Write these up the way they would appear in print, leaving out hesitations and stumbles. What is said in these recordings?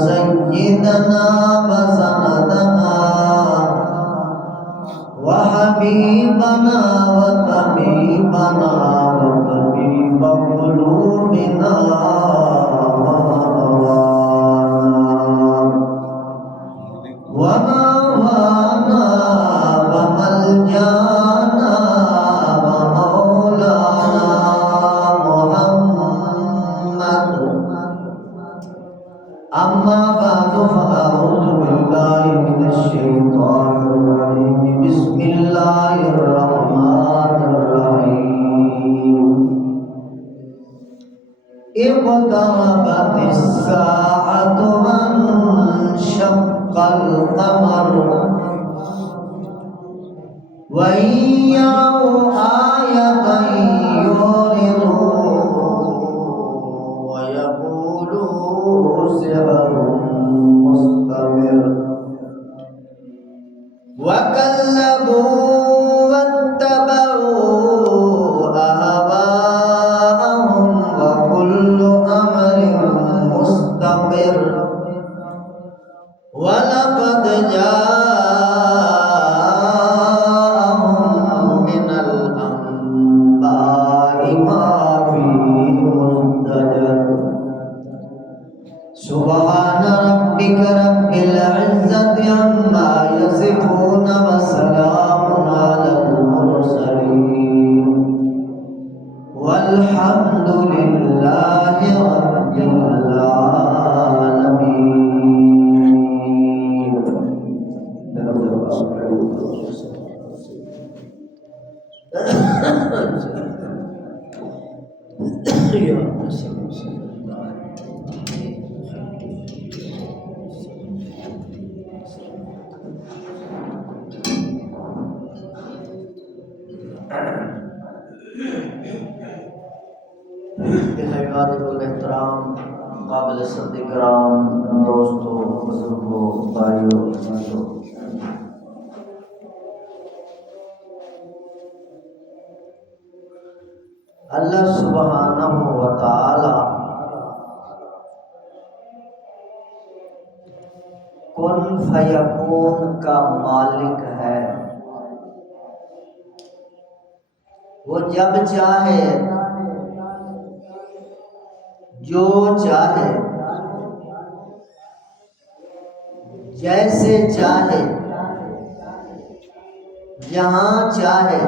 سيدنا وسندنا وحبيبنا وطبيبنا وطبيب قلوبنا ومولانا وملجانا ومولانا محمد. أما بعد فأعوذ بالله من الشيطان الرجيم. بسم الله الرحمن الرحيم. اقتربت الساعة وانشق القمر وإن يروا آية يعرضوا ويقولوا سحر مستمر وكذبوا واتبعوا أهواءهم وكل أمر مستقر ولقد جاءهم من الأنباء ما فيه مزدجر. سبحان ربك رب العزة عما يصفون وسلام على المرسلين والحمد لله رب العالمين. حضرات الاحترام، قابل صد کرام، دوستوں، بزرگوں، بھائیوں، بہنوں، اللہ سبحانہ و تعالی کن فیکون کا مالک ہے. وہ جب چاہے، جو چاہے، جیسے چاہے، جہاں چاہے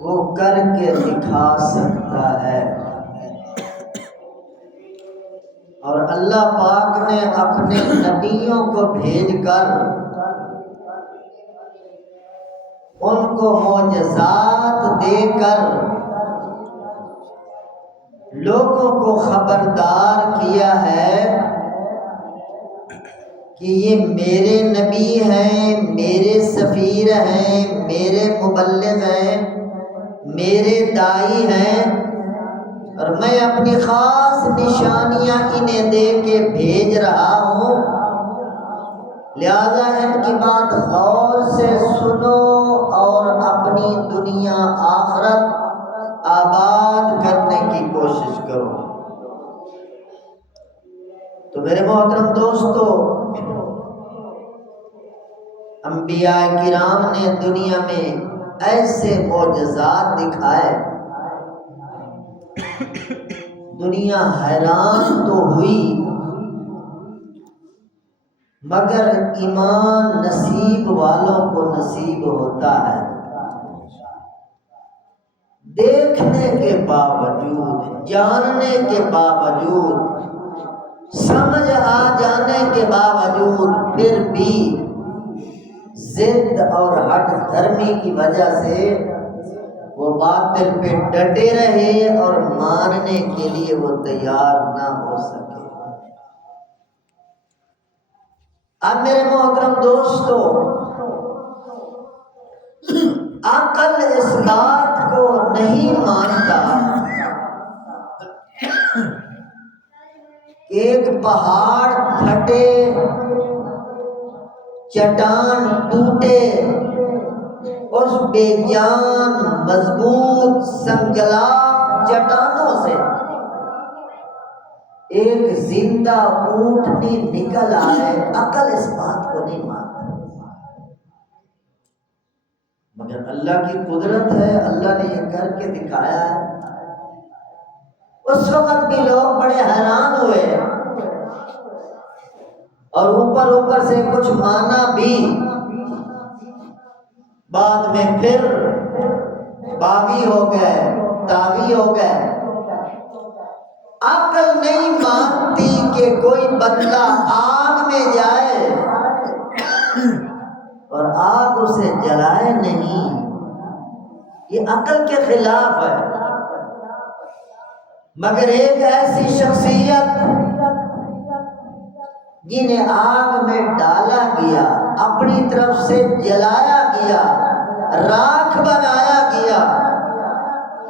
وہ کر کے دکھا سکتا ہے. اور اللہ پاک نے اپنے نبیوں کو بھیج کر ان کو معجزات دے کر لوگوں کو خبردار کیا ہے کہ یہ میرے نبی ہیں، میرے سفیر ہیں، میرے مبلغ ہیں، میرے دائی ہیں، اور میں اپنی خاص نشانیاں انہیں دے کے بھیج رہا ہوں. لہذا ان کی بات غور سے سنو اور اپنی دنیا آخرت آباد کرنے کی کوشش کرو. تو میرے محترم دوستو، انبیاء کرام نے دنیا میں ایسے معجزات دکھائے، دنیا حیران تو ہوئی، مگر ایمان نصیب والوں کو نصیب ہوتا ہے. دیکھنے کے باوجود، جاننے کے باوجود، سمجھ آ جانے کے باوجود پھر بھی ضد اور ہٹ دھرمی کی وجہ سے وہ باطل پہ ڈٹے رہے اور ماننے کے لیے وہ تیار نہ ہو سکے. اب میرے محترم دوستو، عقل اس بات کو نہیں مانتا کہ ایک پہاڑ پھٹے، چٹان ٹوٹے، اس بے جان مضبوط سنگلا چٹانوں سے ایک زندہ اونٹنی نکل آئے، عقل اس بات کو نہیں مانتی، مگر اللہ کی قدرت ہے، اللہ نے یہ کر کے دکھایا ہے۔ اس وقت بھی لوگ بڑے حیران ہوئے اور اوپر سے کچھ مانا بھی، بعد میں پھر باغی ہو گئے، طاغی ہو گئے۔ عقل نہیں مانتی کہ کوئی بندہ آگ میں جائے اور آگ اسے جلائے نہیں، یہ عقل کے خلاف ہے۔ مگر ایک ایسی شخصیت جنہیں آگ میں ڈالا گیا، اپنی طرف سے جلایا گیا، راکھ بنایا گیا،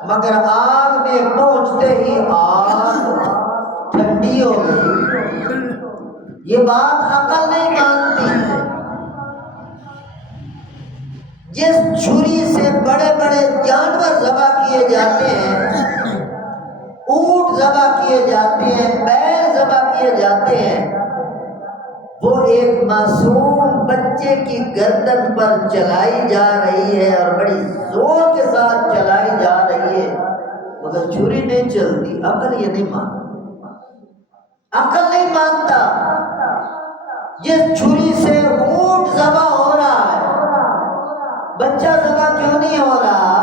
مگر آگ میں پہنچتے ہی آگ ٹھنڈی ہو گئی، یہ بات عقل نہیں مانتی۔ جس چھری سے بڑے بڑے جانور ذبح کیے جاتے ہیں، اونٹ ذبح کیے جاتے ہیں، بیل ذبح کیے جاتے ہیں، وہ ایک معصوم بچے کی گردن پر چلائی جا رہی ہے اور بڑی زور کے ساتھ چلائی جا رہی ہے، مگر چھری نہیں چلتی۔ عقل یہ نہیں مانتا، عقل نہیں مانتا۔ جس چھری سے اونٹ ذبح ہو رہا ہے، بچہ ذبح کیوں نہیں ہو رہا؟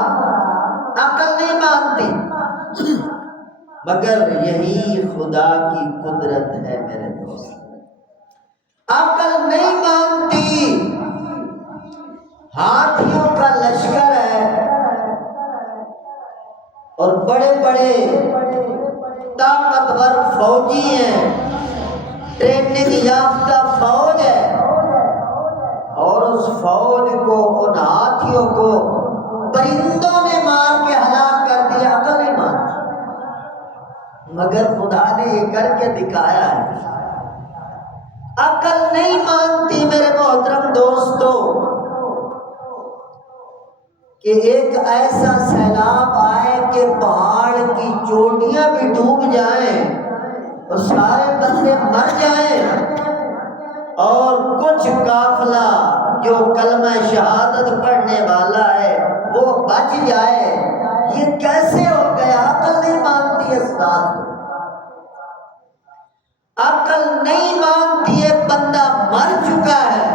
عقل نہیں مانتی۔ مگر یہی خدا کی قدرت ہے میرے دوست، عقل نہیں مانتی۔ ہاتھیوں کا لشکر ہے اور بڑے بڑے طاقتور فوجی ہیں، ٹریننگ یافتہ فوج ہے، اور اس فوج کو، ان ہاتھیوں کو پرندوں نے مار کے ہلاک کر دیا، عقل نہیں مانتی۔ مگر خدا نے یہ کر کے دکھایا ہے، عقل نہیں مانتی میرے محترم دوستو، کہ ایک ایسا سیلاب آئے کہ پہاڑ کی چوٹیاں بھی ڈوب جائیں اور سارے بندے مر جائیں، اور کچھ قافلہ جو کلمہ شہادت پڑھنے والا ہے وہ بچ جائے، یہ کیسے ہو گیا؟ عقل نہیں مانتی اس بات کو، عقل نہیں مانتی۔ ایک بندہ مر چکا ہے،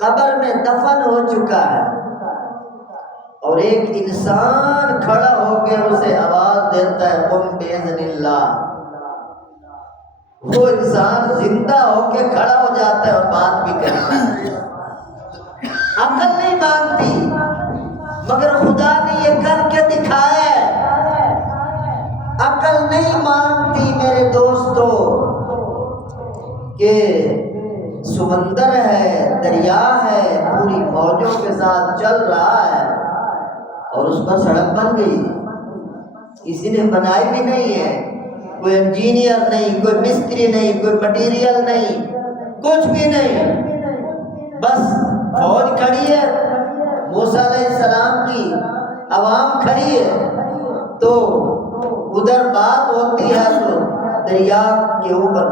قبر میں دفن ہو چکا ہے، اور ایک انسان کھڑا ہو کے اسے آواز دیتا ہے قم باذن اللہ، وہ انسان زندہ ہو کے کھڑا ہو جاتا ہے اور بات بھی کرتا ہے۔ عقل نہیں مانتی، مگر خدا نے یہ کر کے دکھایا ہے۔ عقل نہیں مانتی میرے دوستو کہ سمندر ہے، دریا ہے، پوری موجوں کے ساتھ چل رہا ہے اور اس پر سڑک بن گئی، کسی نے بنائی بھی نہیں ہے، کوئی انجینئر نہیں، کوئی مستری نہیں، کوئی مٹیریل نہیں، کچھ بھی نہیں، بس فوج کھڑی ہے، موسیٰ علیہ السلام کی عوام کھڑی ہے، تو ادھر بات ہوتی ہے تو دریا کے اوپر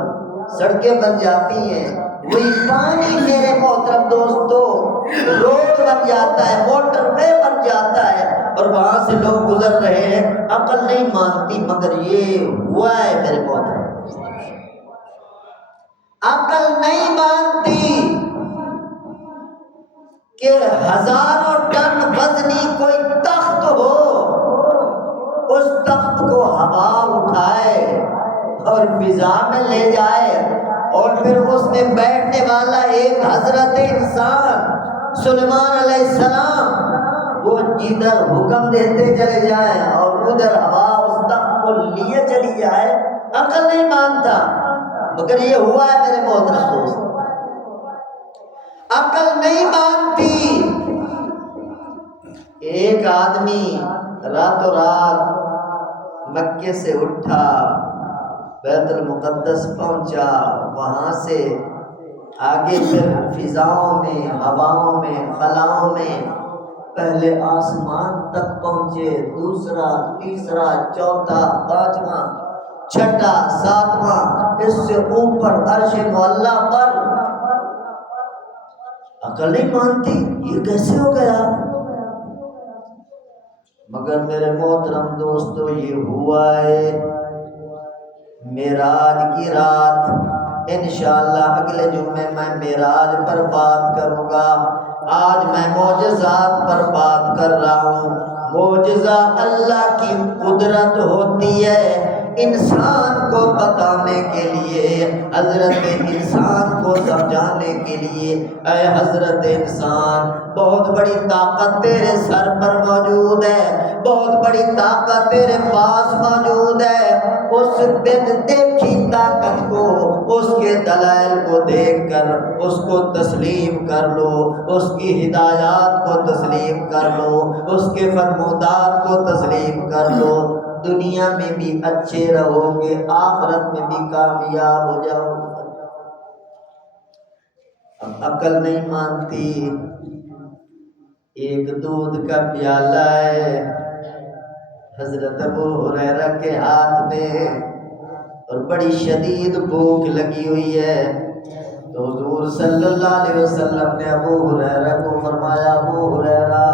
سڑکیں بن جاتی ہیں، وہی پانی میرے محترم دوستو روڈ بن جاتا ہے، موٹر وے بن جاتا ہے، اور وہاں سے لوگ گزر رہے ہیں۔ عقل نہیں مانتی، مگر یہ ہوا ہے میرے محترم، عقل نہیں مانتی کہ ہزاروں ٹن وزنی کوئی تخت ہو، اس تخت کو ہوا اٹھائے اور فضا میں لے جائے، اور پھر اس میں بیٹھنے والا ایک حضرت انسان سلیمان علیہ السلام، وہ جدھر حکم دیتے چلے جائیں اور ادھر ہوا اس تخت کو لیے چلی جائے۔ عقل نہیں مانتا، مگر یہ ہوا ہے میرے محترم دوست۔ عقل نہیں مانتی۔ ایک آدمی راتوں رات مکے سے اٹھا، بیت المقدس پہنچا، وہاں سے آگے پھر فضاؤں میں، ہواؤں میں، خلاؤں میں پہلے آسمان تک پہنچے، دوسرا، تیسرا، چوتھا، پانچواں، چھٹا، ساتواں، اس سے اوپر عرش معلیٰ پر۔ عقل نہیں مانتی یہ کیسے ہو گیا؟ مگر میرے محترم دوستو یہ ہوا ہے معراج کی رات۔ انشاءاللہ اگلے جمعے میں معراج پر بات کروں گا۔ آج میں معجزات پر بات کر رہا ہوں۔ معجزہ اللہ کی قدرت ہوتی ہے انسان کو بتانے کے لیے، حضرت انسان کو سمجھانے کے لیے۔ اے حضرت انسان، بہت بڑی طاقت تیرے سر پر موجود ہے، بہت بڑی طاقت تیرے پاس موجود ہے۔ اس بن دیکھی طاقت کو، اس کے دلائل کو دیکھ کر اس کو تسلیم کر لو، اس کی ہدایات کو تسلیم کر لو، اس کے فرمودات کو تسلیم کر لو۔ دنیا میں بھی اچھے رہو گے، آخرت میں بھی کامیاب ہو جاؤ گے۔ اب عقل نہیں مانتی۔ ایک دودھ کا پیالہ ہے حضرت ابو ہریرہ کے ہاتھ میں، اور بڑی شدید بھوک لگی ہوئی ہے۔ تو حضور صلی اللہ علیہ وسلم نے ابو ہریرہ کو فرمایا، ابو ہریرہ،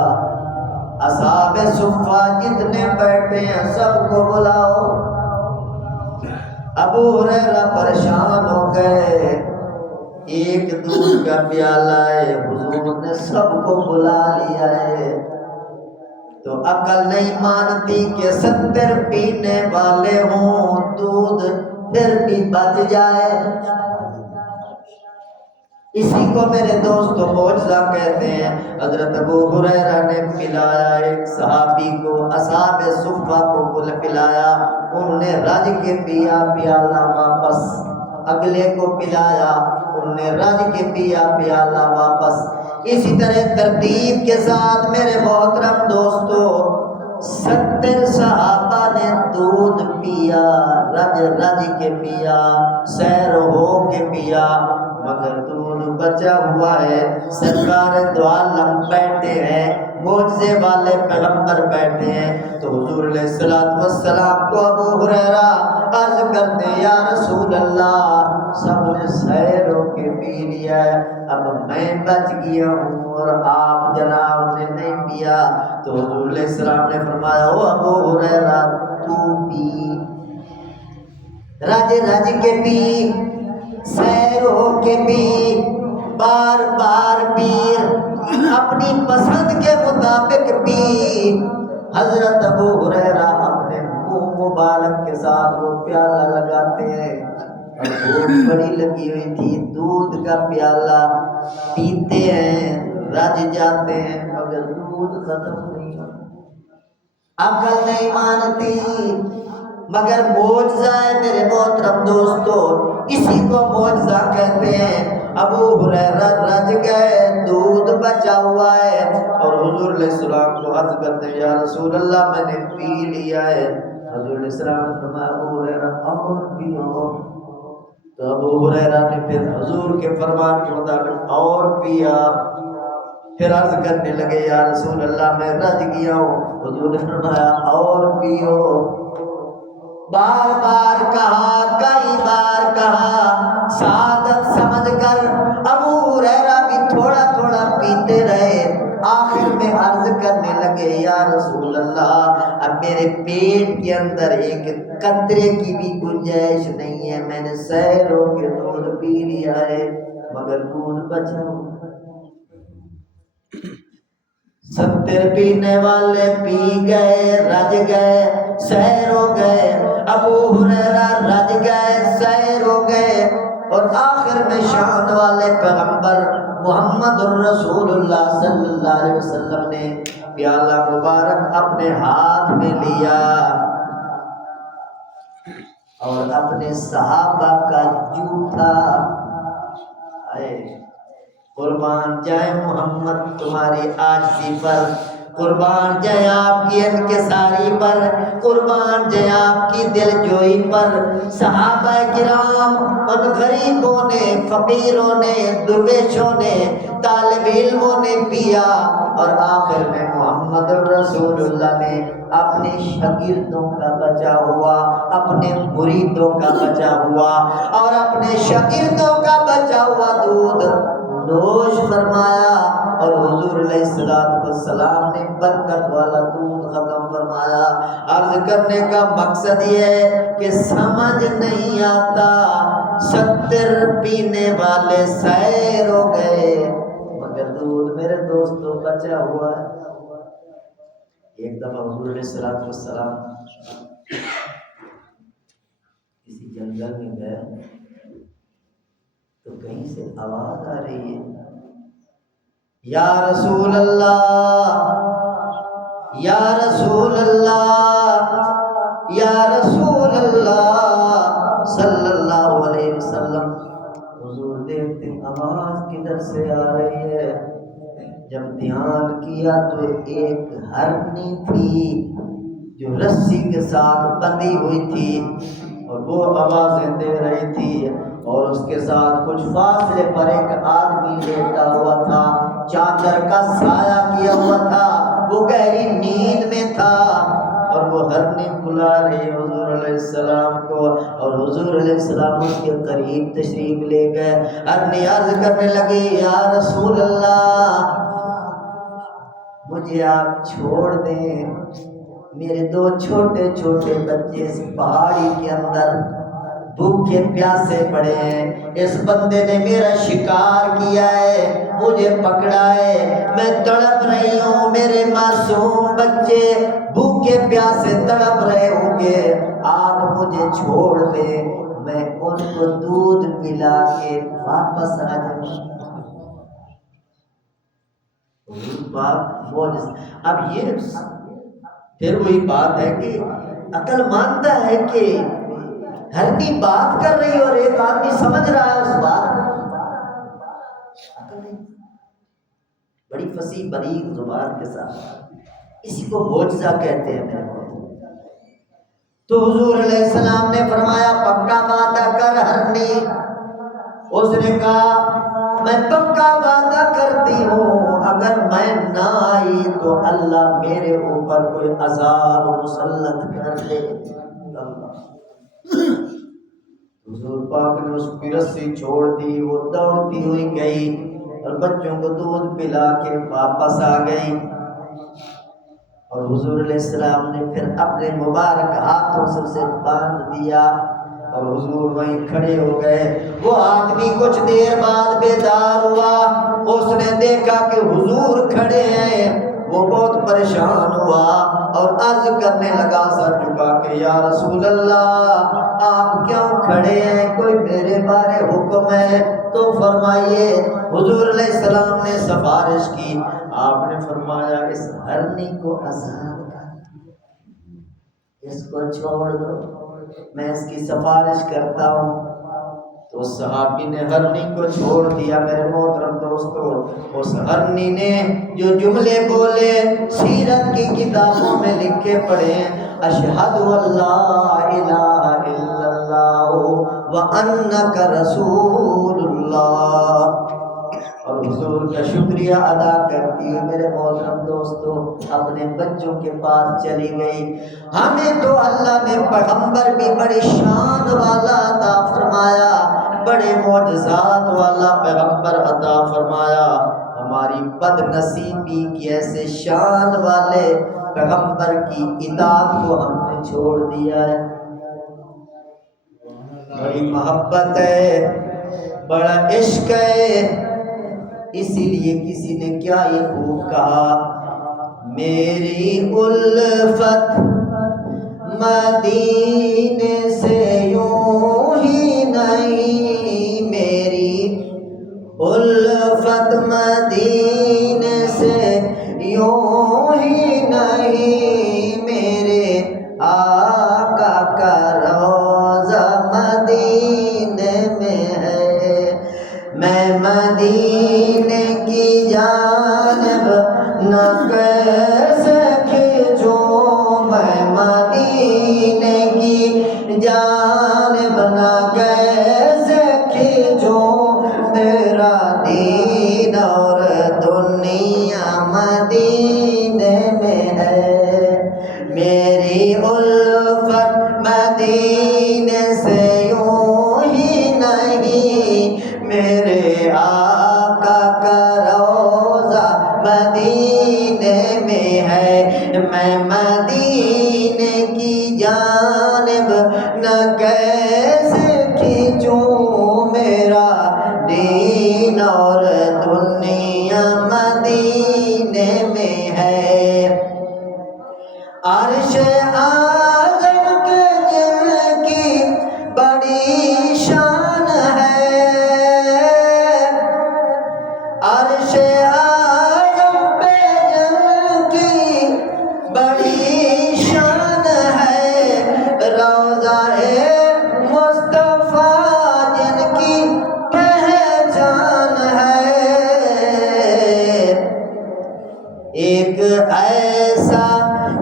اصحاب صفہ جتنے بیٹھے ہیں سب کو بلاؤ۔ ابو ہریرہ پریشان ہو گئے، ایک دودھ کا پیالہ ہے، حضور نے سب کو بلا لیا ہے، تو عقل نہیں مانتی کہ 70 پینے والے ہوں، دودھ پھر بھی بچ جائے۔ اسی کو میرے دوستو معجزہ کہتے ہیں۔ حضرت ابو ہریرہ نے پلایا ایک صحابی کو، اصحاب صفہ کو پلایا، انہوں نے رج کے پیا پیالہ واپس، اگلے کو پلایا، انہوں نے رج کے پیا پیالہ واپس۔ اسی طرح ترتیب کے ساتھ میرے محترم دوستو 70 صحابہ نے دودھ پیا، رج رج کے پیا، سیر ہو کے پیا، مگر دودھ بچا ہوا ہے۔ سرکار دو عالم بیٹھے ہیں، معجزے والے پیغمبر بیٹھے ہیں، تو حضور علیہ السلام کو ابو ہریرہ عرض کرتے ہیں، یا رسول اللہ، سب نے سیر ہو کے پی لیا ہے، اب میں بچ گیا ہوں اور آپ جناب نے نہیں پیا۔ تو حضور علیہ السلام نے فرمایا، او ابو ہریرہ، تو پی، رج رج کے پی، سیر ہو کے پی، بار بار پی، اپنی پسند کے مطابق پی۔ حضرت ابو ہریرہ اپنے منہ مبارک کے ساتھ وہ پیالہ لگاتے ہیں، اور بھوک بڑی لگی ہوئی تھی، دودھ کا پیالہ پیتے ہیں، رج جاتے ہیں، مگر دودھ ختم نہیں ہوتا۔ عقل نہیں مانتی، مگر معجزہ ہے میرے محترم دوستو، اسی کو معجزہ کہتے ہیں۔ ابو ہریرہ رج گئے، دودھ بچا ہوا ہے، اور حضور علیہ السلام کو عرض کرتے ہیں، یا رسول اللہ میں نے پی لیا ہے۔ حضور علیہ السلام نے فرمایا، ابو ہریرہ اور پیو۔ تو ابو ہریرہ نے پھر حضور کے فرمان کے مطابق اور پیا، پھر عرض کرنے لگے، یا رسول اللہ میں رج گیا ہوں۔ حضور نے فرمایا اور پیو۔ بار بار کہا، کئی بار کہا، سعادت سمجھ کر ابو ہریرہ بھی تھوڑا تھوڑا پیتے رہے۔ آخر میں عرض کرنے لگے، یا رسول اللہ، اب میرے پیٹ کے اندر ایک قطرے کی بھی گنجائش نہیں ہے، میں نے سیر ہو کے دودھ پی لیا ہے، مگر دودھ بچا ہوا۔ 70 پینے والے پی گئے، رج گئے، سیر ہو گئے، ابو ہریرہ رج گئے، سیر ہو گئے، اور آخر میں شان والے پیغمبر محمد الرسول اللہ صلی اللہ علیہ وسلم نے پیالہ مبارک اپنے ہاتھ میں لیا، اور اپنے صحابہ کا جوتا، قربان جائے محمد تمہاری عاجزی پر، قربان جائیں آپ کی انکساری پر، قربان جائیں آپ کی دل جوئی پر۔ صحابہ کرام ان غریبوں نے، فقیروں نے، درویشوں نے، طالب علموں نے پیا، اور آخر میں محمد رسول اللہ نے اپنے شاگردوں کا بچا ہوا، اپنے مریدوں کا بچا ہوا اور اپنے شاگردوں کا بچا ہوا دودھ نوش فرمایا، اور حضور علیہ السلام نے برکت والا دودھ ختم فرمایا۔ عرض کرنے کا مقصد یہ ہے کہ سمجھ نہیں آتا، 70 پینے والے سیر ہو گئے مگر دودھ میرے دوستوں بچا ہوا ہے۔ ایک دفعہ حضور علیہ السلام کسی جنگل میں گئے تو کہیں سے آواز آ رہی ہے، یا رسول اللہ، یا رسول اللہ، یا رسول اللہ صلی اللہ علیہ وسلم۔ حضور دیکھتے آواز کدھر سے آ رہی ہے، جب دھیان کیا تو ایک ہرنی تھی جو رسی کے ساتھ بندھی ہوئی تھی اور وہ آوازیں دے رہی تھی، اور اس کے ساتھ کچھ فاصلے پر ایک آدمی لیٹا ہوا تھا، چادر کا سایہ کیا ہوا تھا، وہ گہری نیند میں تھا، اور وہ ہرنی بلا رہی حضور علیہ السلام کو، اور حضور علیہ السلام اس کے قریب تشریف لے گئے۔ ہرنی عرض کرنے لگی، یا رسول اللہ، مجھے آپ چھوڑ دیں، میرے 2 چھوٹے چھوٹے بچے اس پہاڑی کے اندر بھوکے پیاسے پڑے ہیں، اس بندے نے میرا شکار کیا ہے، مجھے پکڑا ہے، میں تڑپ رہی ہوں، میرے معصوم بچے بھوکے پیاسے تڑپ رہے ہوں گے، آپ مجھے چھوڑ دیں، میں ان کو دودھ پلا کے واپس آ جاؤں۔ اب یہ پھر وہی بات ہے کہ عقل مانتا ہے کہ ہرنی بات کر رہی اور ایک آدمی سمجھ رہا ہے اس بات عقل نہیں، بڑی فصیح بلیغ زبان کے ساتھ، اسی کو معجزہ کہتے ہیں میرے بھائی۔ تو حضور علیہ السلام نے فرمایا، پکا وعدہ کر ہرنی۔ اس نے کہا، میں پکا وعدہ کرتی ہوں، اگر میں نہ آئی تو اللہ میرے اوپر کوئی عذاب مسلط کر دے۔ حضور پاک نے اس کی رسی چھوڑ دی، وہ دوڑتی ہوئی گئی اور بچوں کو دودھ پلا کے واپس آ گئی، اور حضور علیہ السلام نے پھر اپنے مبارک ہاتھوں سے اسے باندھ دیا، اور حضور وہیں کھڑے ہو گئے۔ وہ آدمی کچھ دیر بعد بیدار ہوا، اس نے دیکھا کہ حضور کھڑے ہیں، وہ بہت پریشان ہوا اور عرض کرنے لگا سر جھکا کہ یا رسول اللہ، آپ کیوں کھڑے ہیں، کوئی میرے بارے حکم ہے تو فرمائیے۔ حضور علیہ السلام نے سفارش کی، آپ نے فرمایا اس ہرنی کو آزاد کر، اس کو چھوڑ دو، میں اس کی سفارش کرتا ہوں۔ تو صحابی نے ہرنی کو چھوڑ دیا۔ میرے محترم دوستو، اس ہرنی نے جو جملے بولے سیرت کی کتابوں میں لکھے پڑے ہیں، اشہد اللہ الہ الا اللہ وانک رسول اللہ، اور حضور کا شکریہ ادا کرتی ہوئی میرے محترم دوستو اپنے بچوں کے پاس چلی گئی۔ ہمیں تو اللہ نے پیغمبر بھی بڑی شان والا عطا فرمایا، بڑے معجزات والا پیغمبر عطا فرمایا، ہماری بد نصیبی کی ایسے شان والے پیغمبر کی اطاعت کو ہم نے چھوڑ دیا ہے۔ بڑی محبت ہے، بڑا عشق ہے، اسی لیے کسی نے کیا یہ خوب کہا، میری الفت مدینے سے یوں ہی نہیں، میری الفت مدینے سے یوں ہی نہیں، میرے آقا کا روضہ مدینے میں ہے، میں مدینے کی جانب نہ مدینے سے یوں ہی نہیں، میرے آقا کا روضہ مدینے میں ہے، میں مدینے کی جانب نہ کیسے کھینچوں، میرا دین اور دنیا مدینے میں ہے۔ عرش اعظم کے جن کی بڑی شان ہے، عرش اعظم پہ جن کی بڑی شان ہے، روضہ مصطفیٰ جن کی پہچان ہے، ایک ایسا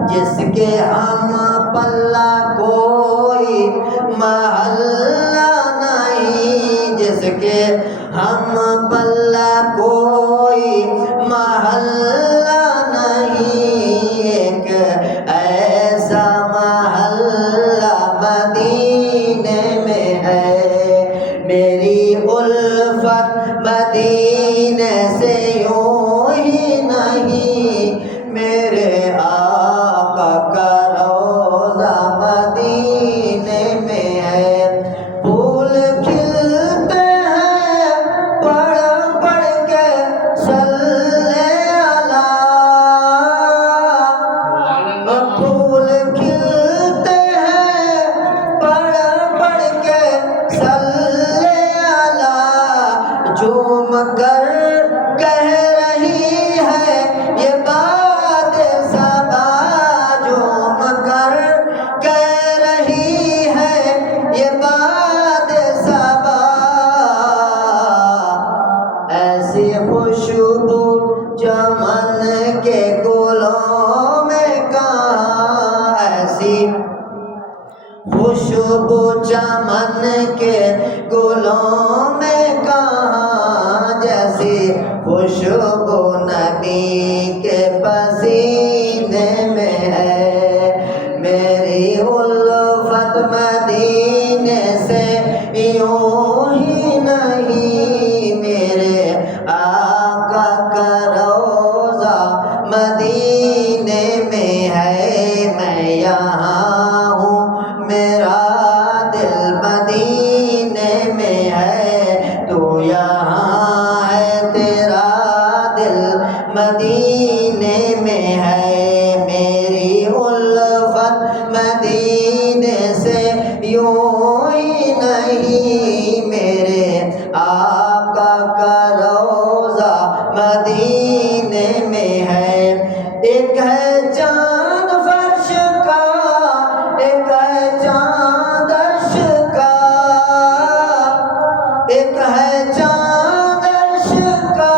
جس کے ہم پلہ کوئی محلہ نہیں، جس کے ہم پلہ کوئی محلہ نہیں، ایک ایسا محلہ مدینے میں ہے، میری الفت مدینے سے یوں ہی نہیں، میرے آقا کا روضہ مدینے میں ہے۔ پھول کھلتے ہیں پڑھ پڑھ کے صلی اللہ، پھول کھلتے ہیں پڑھ پڑھ کے صلی اللہ، جھوم کر کہہ رہی ہے یہ بات صبا، جھوم کر کہہ رہی ہے یہ بات صبا، ایسی خوشبو چمن کے گلوں میں کہاں، ایسی خوشبو چمن کے گلوں میں کہاں، جیسی خوشبو نبی کے پسینے میں ہے، میری الفت مدینے سے یوں ہی نہیں، میرے آقا کا روضہ مدینے میں ہے، میں یہاں ہوں میرا دل مدینے میں ہے، تو یہاں ہے تیرا دل مدینے میں ہے، میری الفت مدینے سے یوں ہی نہیں، میرے آقا کا روضہ مدینے میں ہے، ایک ہے چاند فرش کا، ایک ہے چاند عرش کا، ایک ہے چاند عرش کا،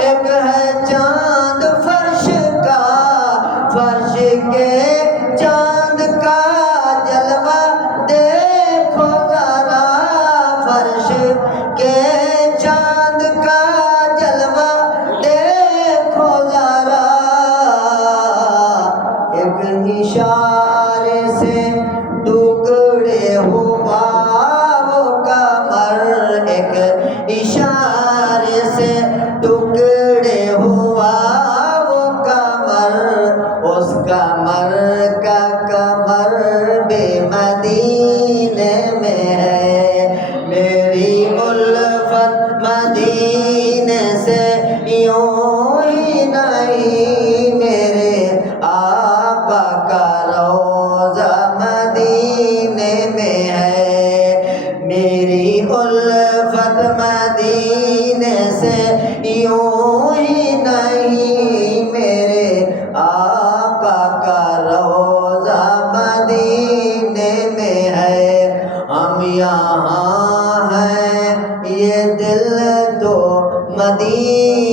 ایک ہے چاند فرش کا، فرش کے چاند کا جلوہ دیکھو ذرا، فرش کے چاند کا جلوہ دیکھو ذرا، ایک اشارے سے ٹکڑے ہوا وہ قمر، ایک اشارے سے ٹکڑے ہوا وہ قمر، اس قمر کا قمر بے مدینے میں ہے، میری الفت مدینے سے یوں ہی نہیں، میرے آقا کا روضہ مدینے میں ہے، میری الفت مدینے سے یوں ہی نہیں، میرے آقا کا روضہ مدینے میں ہے، ہم یہاں ہیں یہ دل تو مدینے